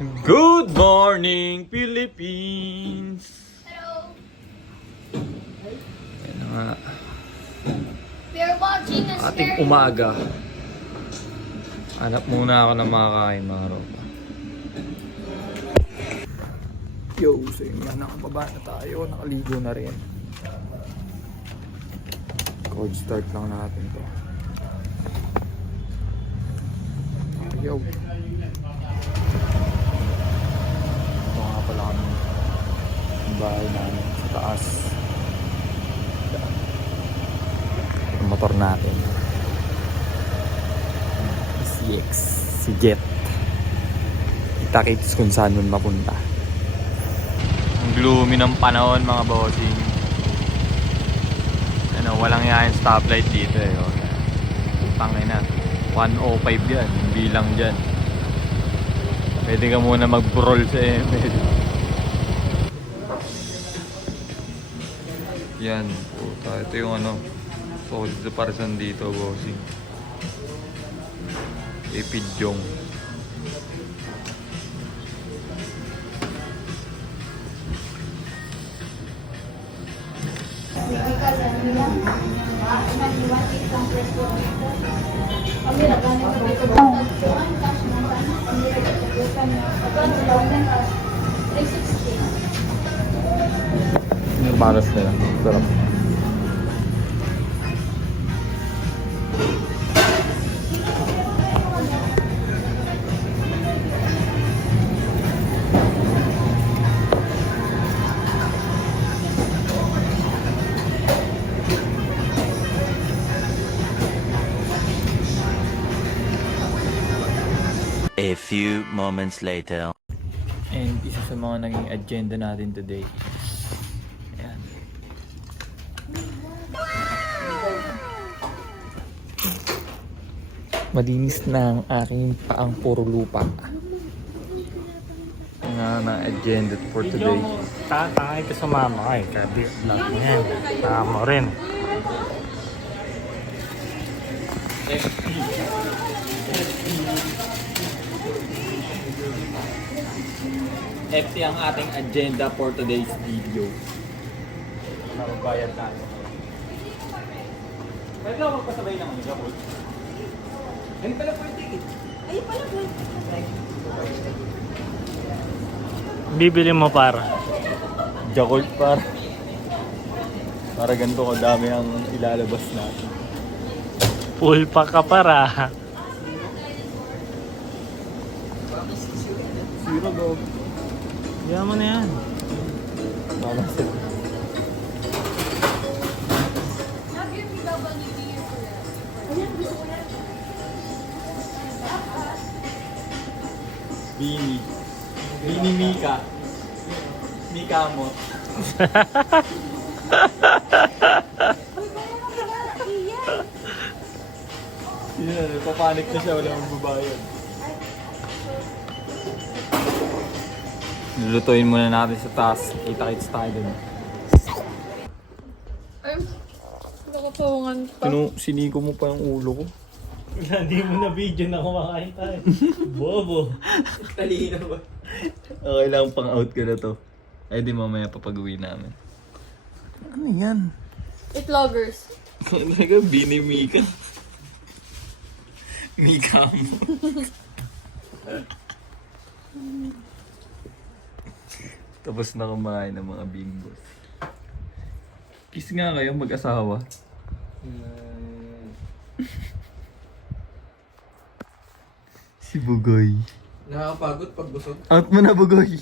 Good morning, Philippines! Hello. Yan na nga, We are watching a ating scary umaga. Hanap muna ako ng makakain, mga ropa. Yo, so yun nga, nakababa na tayo. Nakaligo na rin. Cold start lang natin to. Yo. Ito nga pala kami. Yung bahay namin sa taas. Yan. Yung motor natin. Si X. Si Jet. Kita-kits kung saan nun mapunta. Ang gloomy ng panahon, mga bossing. Ano, walang yan stoplight dito eh. Oh. Tangay na. 105 yan. Hindi lang dyan. Pwede ka muna mag-brawl sa ML. Yan. Puta. Ito yung ano. Solid sa parasan dito, bossing. Epidyong. Yung paras nila. Sarap. A few moments later. And isa sa mga naging agenda natin today. Ayan. Malinis na ang aking paang puro lupa. Nga na agenda for today. Tatangay ka sa mama ko eh. Kabi vlog mo yan. Tama rin. FT ang ating agenda for today's video. Magbayad tayo. Pwede ako magpasabay ng ano, Japol? Ayun pala po yung ticket. Ayun pala po. Bibili mo para. Jacolt para ganito kadami ang ilalabas natin. Full pa ka para. Zero go. Diyan mo na yan. Mama said. Bini Mika. Mika mo. Yun, nagpapanik na siya, wala mong babayad. Lulutuin muna natin sa taas. Kita-kits tayo dun. Ay, nakapawangan pa. Siniko mo pa yung ulo ko. Hindi mo na video na kumakain tayo. Bobo. Talino ba? Okay lang, pang-out ko na to. Ay di mamaya papag-uwi namin. Ano yan? Itlogers. Talaga, Bini Mika. Mika mo. Tapos na kumain ng mga bimbos. Kiss nga kayo, mag-asawa. Si Bugoy. Nakakapagod pag busog. Out mo na, Bugoy.